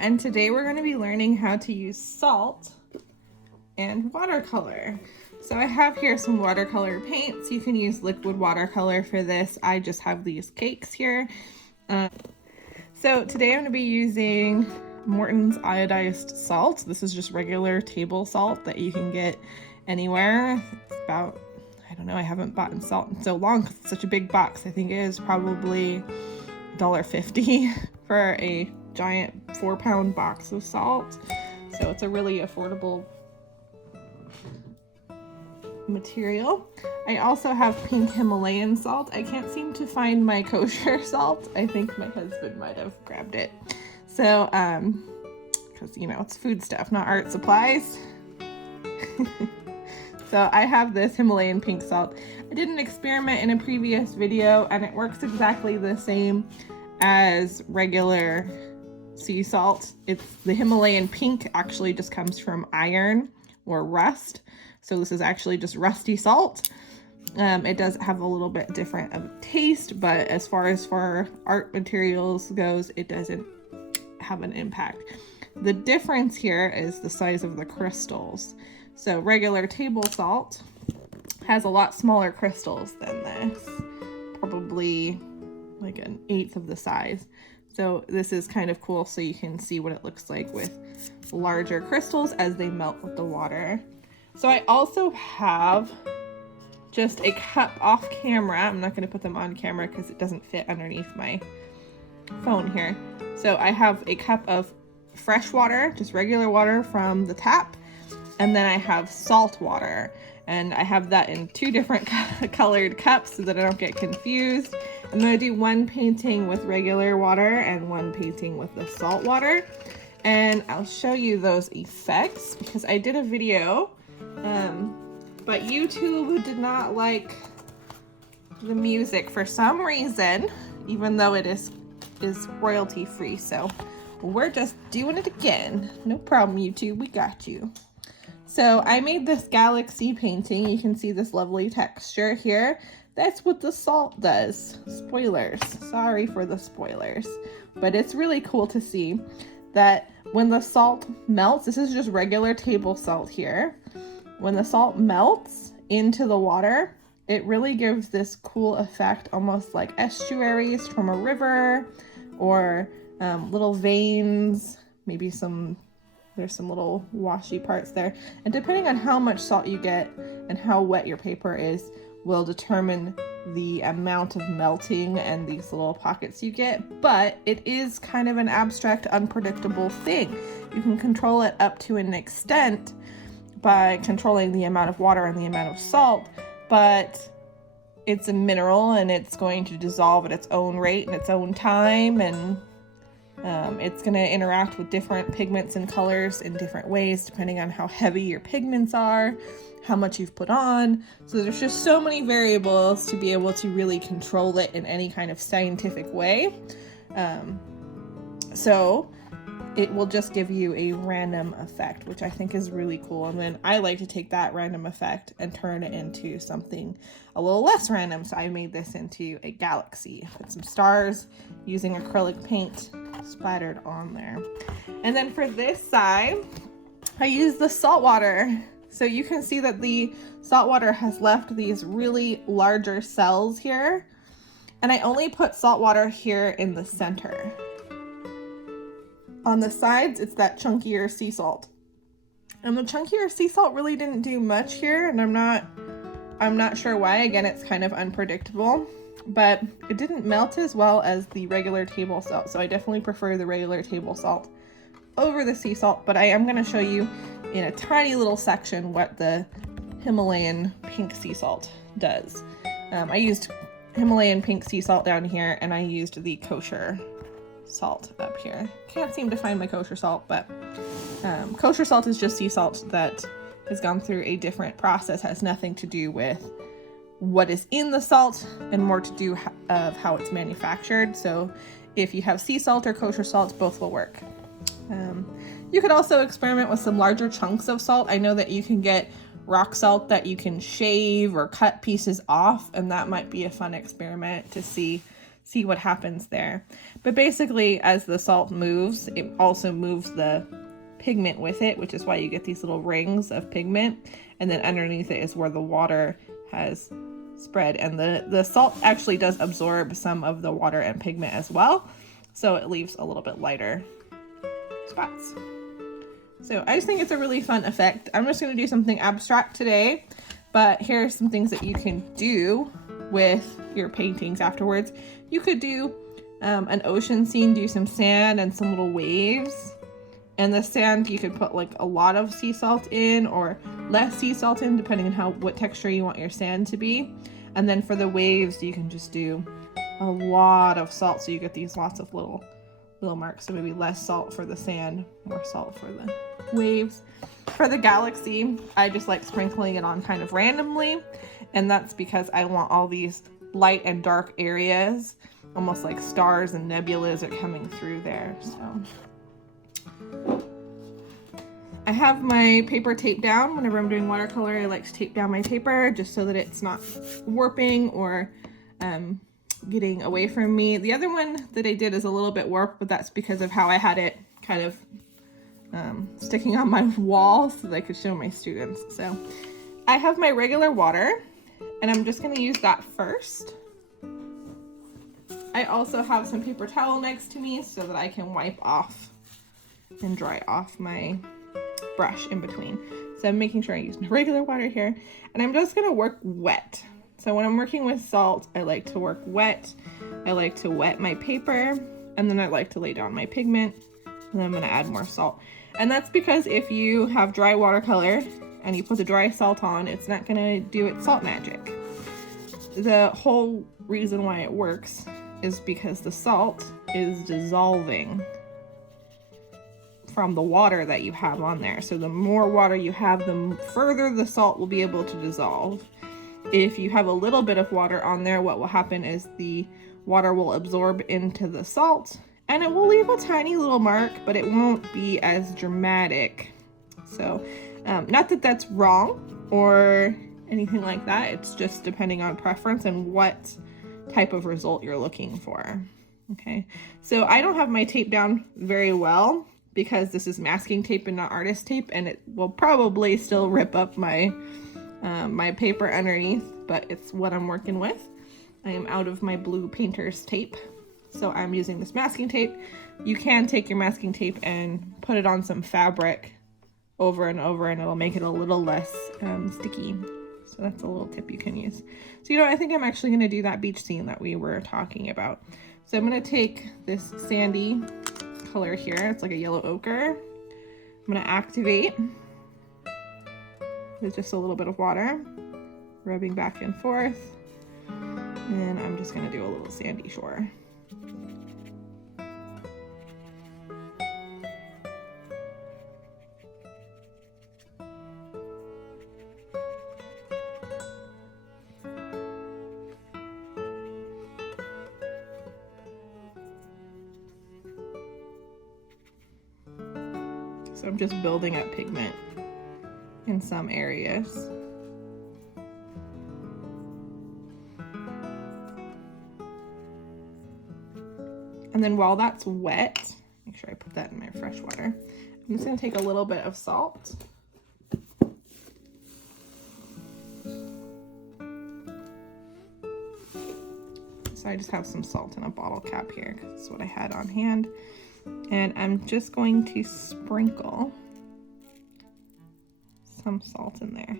and today we're going to be learning how to use salt and watercolor. So I have here some watercolor paints. You can use liquid watercolor for this. I just have these cakes here. So today I'm going to be using Morton's iodized salt. This is just regular table salt that you can get anywhere. It's about, I don't know, I haven't bought salt in so long because it's such a big box. I think it is probably $1.50 for a giant 4-pound box of salt. So it's a really affordable material. I also have pink Himalayan salt. I can't seem to find my kosher salt. I think my husband might have grabbed it. So, because you know, it's food stuff, not art supplies. So I have this Himalayan pink salt. I did an experiment in a previous video and it works exactly the same as regular sea salt. It's the Himalayan pink actually just comes from iron or rust. So this is actually just rusty salt. It does have a little bit different of taste, but as far as for art materials goes, it doesn't have an impact. The difference here is the size of the crystals. So regular table salt has a lot smaller crystals than this, probably like 1/8 of the size. So this is kind of cool, so you can see what it looks like with larger crystals as they melt with the water. So I also have just a cup off camera. I'm not going to put them on camera because it doesn't fit underneath my phone here. So I have a cup of fresh water, just regular water from the tap, and then I have salt water. And I have that in 2 different colored cups so that I don't get confused. I'm going to do one painting with regular water and one painting with the salt water. And I'll show you those effects because I did a video, but YouTube did not like the music for some reason, even though it is royalty free. So we're just doing it again. No problem, YouTube, we got you. So I made this galaxy painting. You can see this lovely texture here. That's what the salt does. Spoilers. Sorry for the spoilers. But it's really cool to see that when the salt melts, this is just regular table salt here. When the salt melts into the water, it really gives this cool effect, almost like estuaries from a river, or little veins, maybe there's some little washy parts there. And depending on how much salt you get and how wet your paper is will determine the amount of melting and these little pockets you get. But it is kind of an abstract, unpredictable thing. You can control it up to an extent by controlling the amount of water and the amount of salt, but it's a mineral and it's going to dissolve at its own rate and its own time, and it's going to interact with different pigments and colors in different ways depending on how heavy your pigments are, how much you've put on. So there's just so many variables to be able to really control it in any kind of scientific way. So it will just give you a random effect, which I think is really cool. And then I like to take that random effect and turn it into something a little less random. So I made this into a galaxy. Put some stars using acrylic paint splattered on there. And then for this side, I use the salt water. So you can see that the salt water has left these really larger cells here. And I only put salt water here in the center. On the sides, it's that chunkier sea salt. And the chunkier sea salt really didn't do much here, and I'm not sure why. Again, it's kind of unpredictable, but it didn't melt as well as the regular table salt. So I definitely prefer the regular table salt over the sea salt, but I am going to show you in a tiny little section what the Himalayan pink sea salt does. I used Himalayan pink sea salt down here, and I used the kosher salt up here. Can't seem to find my kosher salt, but kosher salt is just sea salt that has gone through a different process, has nothing to do with what is in the salt and more to do of how it's manufactured. So if you have sea salt or kosher salt, both will work. You could also experiment with some larger chunks of salt. I know that you can get rock salt that you can shave or cut pieces off, and that might be a fun experiment to see see what happens there. But basically, as the salt moves, it also moves the pigment with it, which is why you get these little rings of pigment. And then underneath it is where the water has spread. And the salt actually does absorb some of the water and pigment as well. So it leaves a little bit lighter spots. So I just think it's a really fun effect. I'm just going to do something abstract today, but here's some things that you can do with your paintings afterwards. You could do an ocean scene, do some sand and some little waves. And the sand, you could put like a lot of sea salt in or less sea salt in, depending on what texture you want your sand to be. And then for the waves, you can just do a lot of salt, so you get these lots of little marks. So maybe less salt for the sand, more salt for the waves. For the galaxy, I just like sprinkling it on kind of randomly, and that's because I want all these light and dark areas, almost like stars and nebulas, are coming through there. So I have my paper taped down. Whenever I'm doing watercolor, I like to tape down my paper just so that it's not warping or getting away from me. The other one that I did is a little bit warped, but that's because of how I had it kind of sticking on my wall so that I could show my students. So I have my regular water, and I'm just going to use that first. I also have some paper towel next to me so that I can wipe off and dry off my brush in between. So I'm making sure I use my regular water here, and I'm just going to work wet. So when I'm working with salt, I like to work wet. I like to wet my paper, and then I like to lay down my pigment, and then I'm going to add more salt. And that's because if you have dry watercolor and you put the dry salt on, it's not going to do its salt magic. The whole reason why it works is because the salt is dissolving from the water that you have on there. So the more water you have, the further the salt will be able to dissolve. If you have a little bit of water on there, what will happen is the water will absorb into the salt, and it will leave a tiny little mark, but it won't be as dramatic. So not that that's wrong or anything like that. It's just depending on preference and what type of result you're looking for. Okay, so I don't have my tape down very well because this is masking tape and not artist tape, and it will probably still rip up my my paper underneath, but it's what I'm working with. I am out of my blue painter's tape, so I'm using this masking tape. You can take your masking tape and put it on some fabric over and over, and it'll make it a little less sticky. So that's a little tip you can use. So you know, I think I'm actually going to do that beach scene that we were talking about. So I'm going to take this sandy color here. It's like a yellow ochre. I'm going to activate with just a little bit of water, rubbing back and forth. And I'm just going to do a little sandy shore. So I'm just building up pigment in some areas. And then while that's wet, make sure I put that in my fresh water. I'm just going to take a little bit of salt. So I just have some salt in a bottle cap here because that's what I had on hand. And I'm just going to sprinkle some salt in there.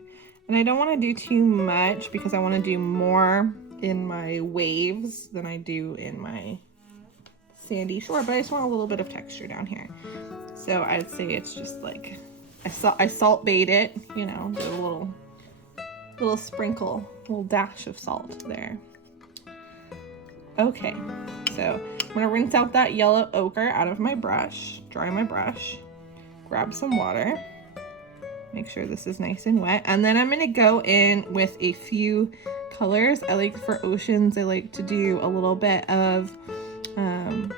And I don't want to do too much because I want to do more in my waves than I do in my sandy shore, but I just want a little bit of texture down here. So I'd say it's just like I salt bait it, you know, do a little sprinkle, a little dash of salt there. Okay, so I'm gonna rinse out that yellow ochre out of my brush, dry my brush, grab some water, make sure this is nice and wet, and then I'm gonna go in with a few colors. I like for oceans, I like to do a little bit of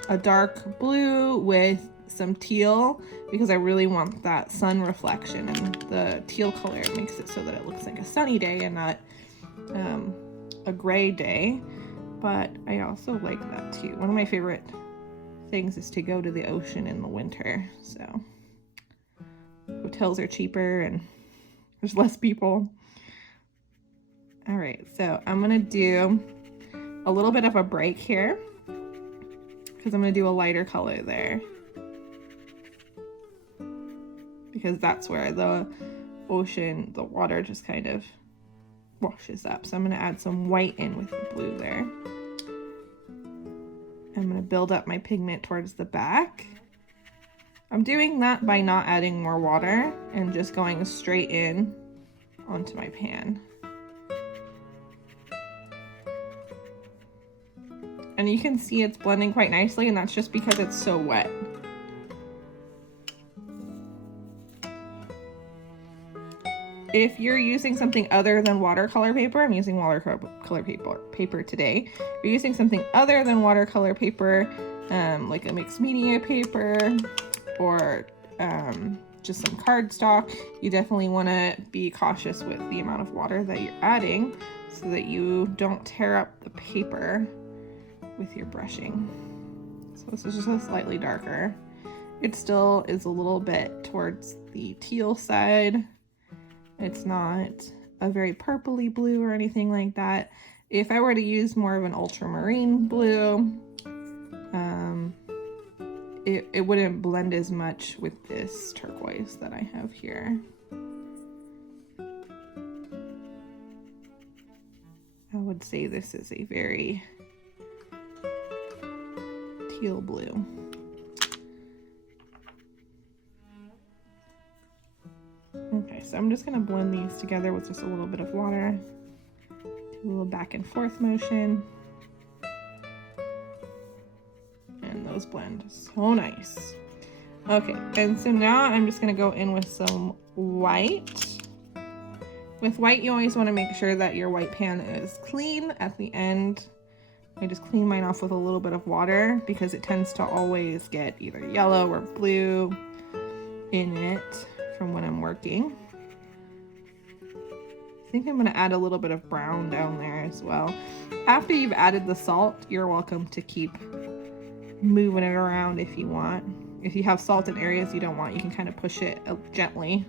a dark blue with some teal because I really want that sun reflection, and the teal color makes it so that it looks like a sunny day and not a gray day. but I also like that too. One of my favorite things is to go to the ocean in the winter, so hotels are cheaper and there's less people. All right, so I'm gonna do a little bit of a break here because I'm gonna do a lighter color there, because that's where the ocean, the water just kind of washes up. So I'm gonna add some white in with the blue there. I'm gonna build up my pigment towards the back. I'm doing that by not adding more water and just going straight in onto my pan. And you can see it's blending quite nicely, and that's just because it's so wet. If you're using something other than watercolor paper, I'm using watercolor paper today. If you're using something other than watercolor paper, like a mixed media paper or just some cardstock, you definitely want to be cautious with the amount of water that you're adding so that you don't tear up the paper with your brushing. So this is just a slightly darker. It still is a little bit towards the teal side. It's not a very purpley blue or anything like that. If I were to use more of an ultramarine blue, it wouldn't blend as much with this turquoise that I have here. I would say this is a very teal blue. Okay, so I'm just going to blend these together with just a little bit of water. Do a little back and forth motion. And those blend so nice. Okay, and so now I'm just going to go in with some white. With white, you always want to make sure that your white pan is clean at the end. I just clean mine off with a little bit of water because it tends to always get either yellow or blue in it from when I'm working. I think I'm going to add a little bit of brown down there as well. After you've added the salt, you're welcome to keep moving it around if you want. If you have salt in areas you don't want, you can kind of push it gently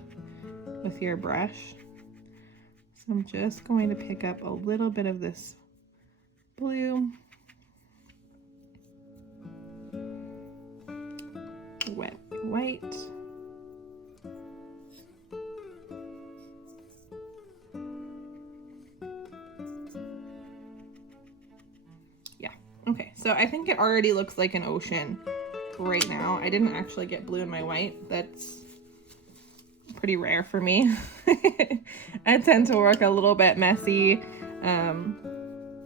with your brush. So I'm just going to pick up a little bit of this blue, wet white, yeah, okay, so I think it already looks like an ocean right now. I didn't actually get blue in my white. That's pretty rare for me. I tend to work a little bit messy,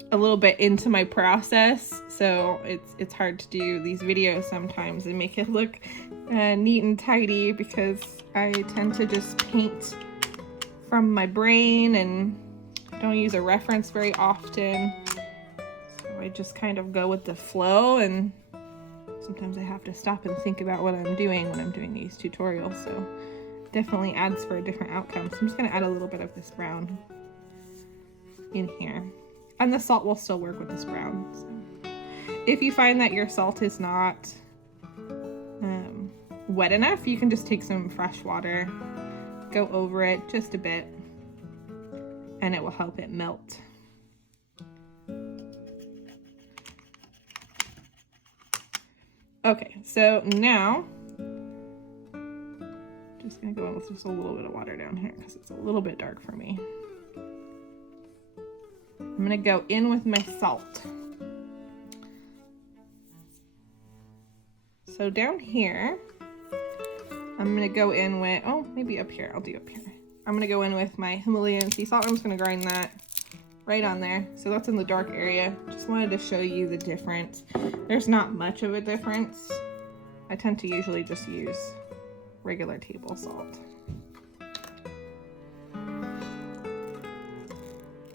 a little bit into my process, so it's hard to do these videos sometimes and make it look neat and tidy because I tend to just paint from my brain and don't use a reference very often. So I just kind of go with the flow, and sometimes I have to stop and think about what I'm doing when I'm doing these tutorials, so definitely adds for a different outcome. So I'm just going to add a little bit of this brown in here. And the salt will still work with this brown. So if you find that your salt is not wet enough, you can just take some fresh water, go over it just a bit, and it will help it melt. Okay, so now just gonna go in with just a little bit of water down here because it's a little bit dark for me. I'm gonna go in with my salt. So down here, I'm gonna go in with, oh, maybe up here, I'll do up here. I'm gonna go in with my Himalayan sea salt. I'm just gonna grind that right on there. So that's in the dark area. Just wanted to show you the difference. There's not much of a difference. I tend to usually just use regular table salt.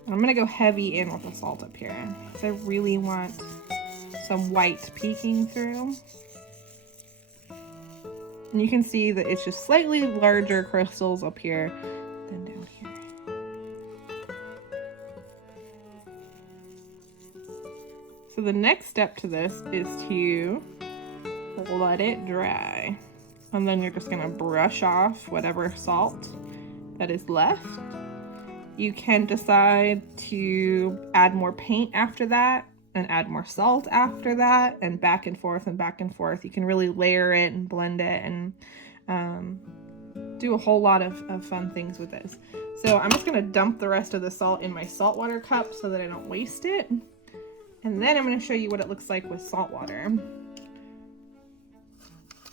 I'm gonna go heavy in with the salt up here because I really want some white peeking through. And you can see that it's just slightly larger crystals up here than down here. So the next step to this is to let it dry. And then you're just gonna brush off whatever salt that is left. You can decide to add more paint after that and add more salt after that, and back and forth and back and forth. You can really layer it and blend it and do a whole lot of fun things with this. So I'm just gonna dump the rest of the salt in my saltwater cup so that I don't waste it. And then I'm gonna show you what it looks like with salt water.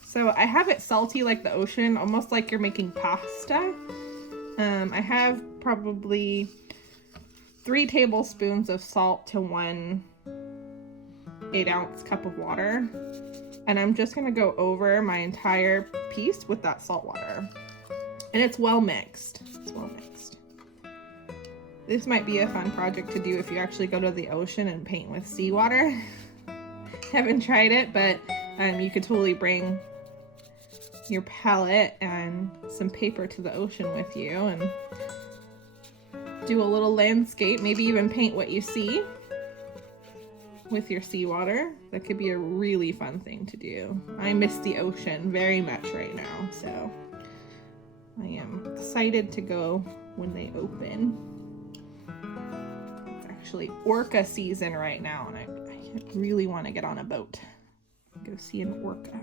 So I have it salty like the ocean, almost like you're making pasta. I have probably 3 tablespoons of salt to 1 8-ounce cup of water. And I'm just gonna go over my entire piece with that salt water. And it's well mixed. It's well mixed. This might be a fun project to do if you actually go to the ocean and paint with seawater. Haven't tried it, but you could totally bring your palette and some paper to the ocean with you and do a little landscape, maybe even paint what you see with your seawater. That could be a really fun thing to do. I miss the ocean very much right now, so I am excited to go when they open. It's actually orca season right now, and I really want to get on a boat and go see an orca.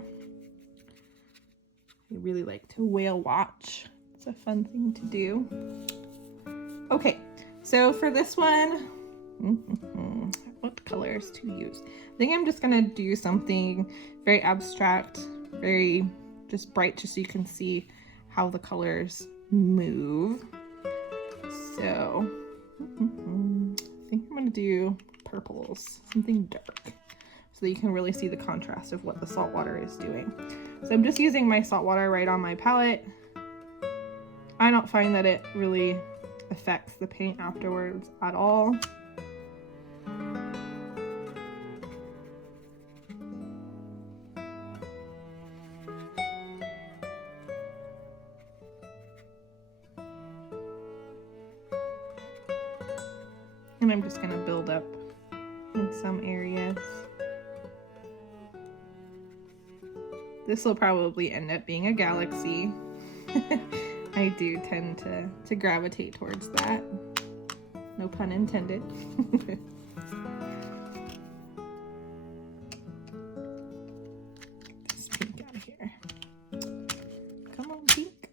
I really like to whale watch. It's a fun thing to do. Okay, so for this one, what colors to use? I think I'm just gonna do something very abstract, very just bright, just so you can see how the colors move. So I think I'm gonna do purples, something dark, so that you can really see the contrast of what the salt water is doing. So I'm just using my salt water right on my palette. I don't find that it really affects the paint afterwards at all. And I'm just gonna build up in some areas. This will probably end up being a galaxy. I do tend to gravitate towards that. No pun intended. This pink out of here. Come on, pink.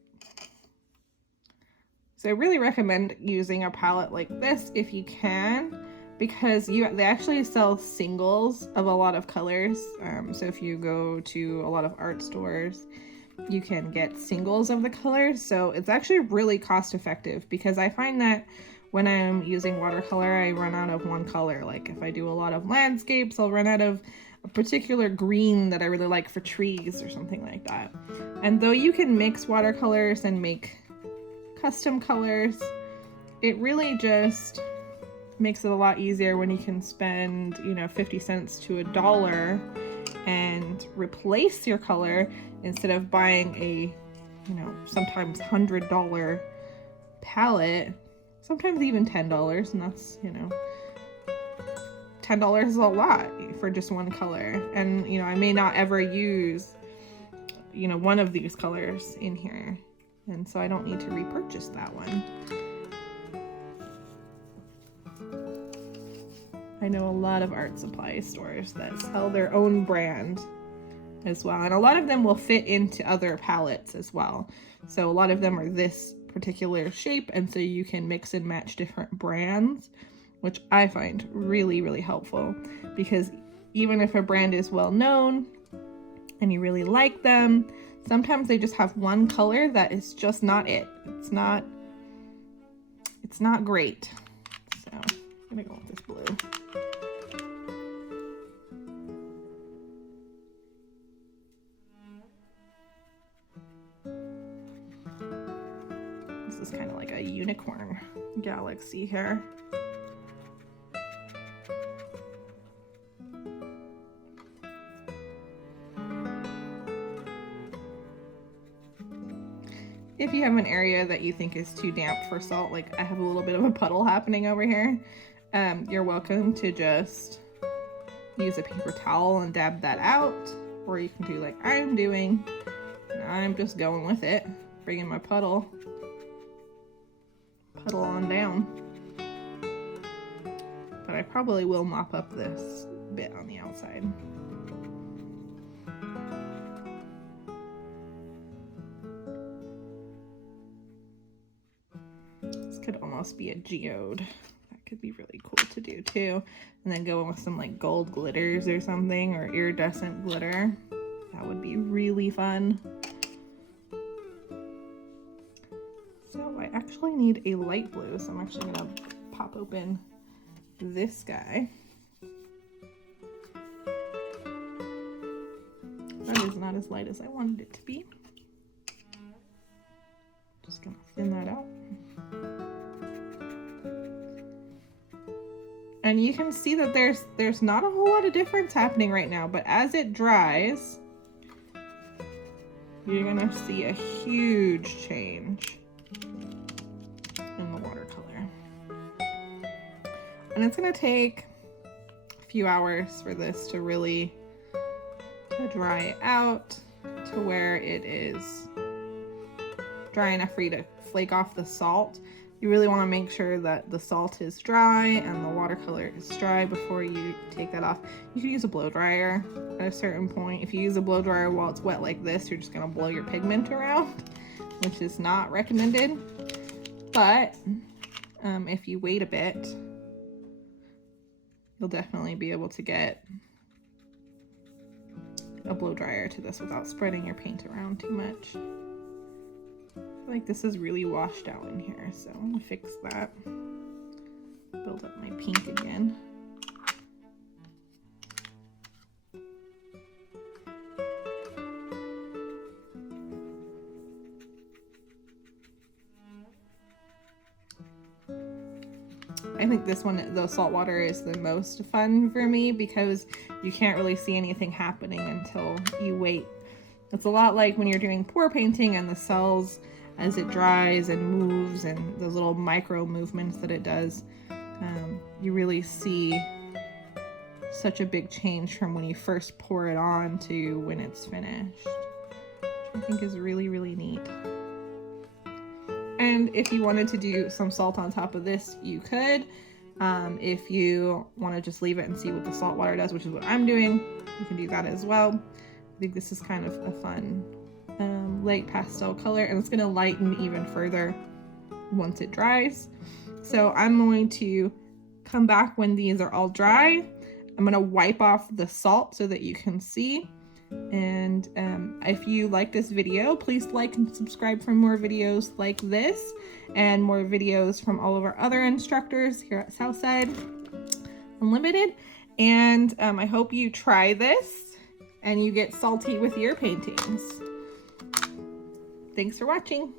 So I really recommend using a palette like this if you can, because they actually sell singles of a lot of colors. So if you go to a lot of art stores, you can get singles of the colors. So it's actually really cost effective, because I find that when I'm using watercolor, I run out of one color. Like if I do a lot of landscapes, I'll run out of a particular green that I really like for trees or something like that. And though you can mix watercolors and make custom colors, it really just makes it a lot easier when you can spend, 50 cents to $1 and replace your color instead of buying a, sometimes $100 palette, sometimes even $10, and that's, $10 is a lot for just one color. And, I may not ever use, one of these colors in here, and so I don't need to repurchase that one. I know a lot of art supply stores that sell their own brand as well, and a lot of them will fit into other palettes as well. So a lot of them are this particular shape, and so you can mix and match different brands, which I find really, really helpful, because even if a brand is well known and you really like them, sometimes they just have one color that is just not it. It's not great. So I'm gonna go with this blue. This is kind of like a unicorn galaxy here. If you have an area that you think is too damp for salt, like I have a little bit of a puddle happening over here, you're welcome to just use a paper towel and dab that out, or you can do like I'm doing. And I'm just going with it, bringing my puddle on down. But I probably will mop up this bit on the outside. This could almost be a geode. That could be really cool to do too. And then go in with some like gold glitters or something, or iridescent glitter. That would be really fun. So I actually need a light blue, so I'm actually gonna pop open this guy. That is not as light as I wanted it to be. Just gonna thin that out. And you can see that there's not a whole lot of difference happening right now, but as it dries, you're gonna see a huge change in the watercolor. And it's gonna take a few hours for this to really dry out to where it is dry enough for you to flake off the salt. You really want to make sure that the salt is dry and the watercolor is dry before you take that off. You can use a blow dryer at a certain point. If you use a blow dryer while it's wet like this, you're just going to blow your pigment around, which is not recommended. But if you wait a bit, you'll definitely be able to get a blow dryer to this without spreading your paint around too much. I feel like this is really washed out in here, so I'm gonna fix that. Build up my pink again. I think this one, the salt water, is the most fun for me because you can't really see anything happening until you wait. It's a lot like when you're doing pour painting and the cells, as it dries and moves and those little micro movements that it does, you really see such a big change from when you first pour it on to when it's finished, which I think is really, really neat. And if you wanted to do some salt on top of this, you could. If you want to just leave it and see what the salt water does, which is what I'm doing, you can do that as well. I think this is kind of a fun light pastel color, and it's going to lighten even further once it dries. So I'm going to come back when these are all dry. I'm going to wipe off the salt so that you can see. And if you like this video, please like and subscribe for more videos like this and more videos from all of our other instructors here at Southside Unlimited. And I hope you try this and you get salty with your paintings. Thanks for watching.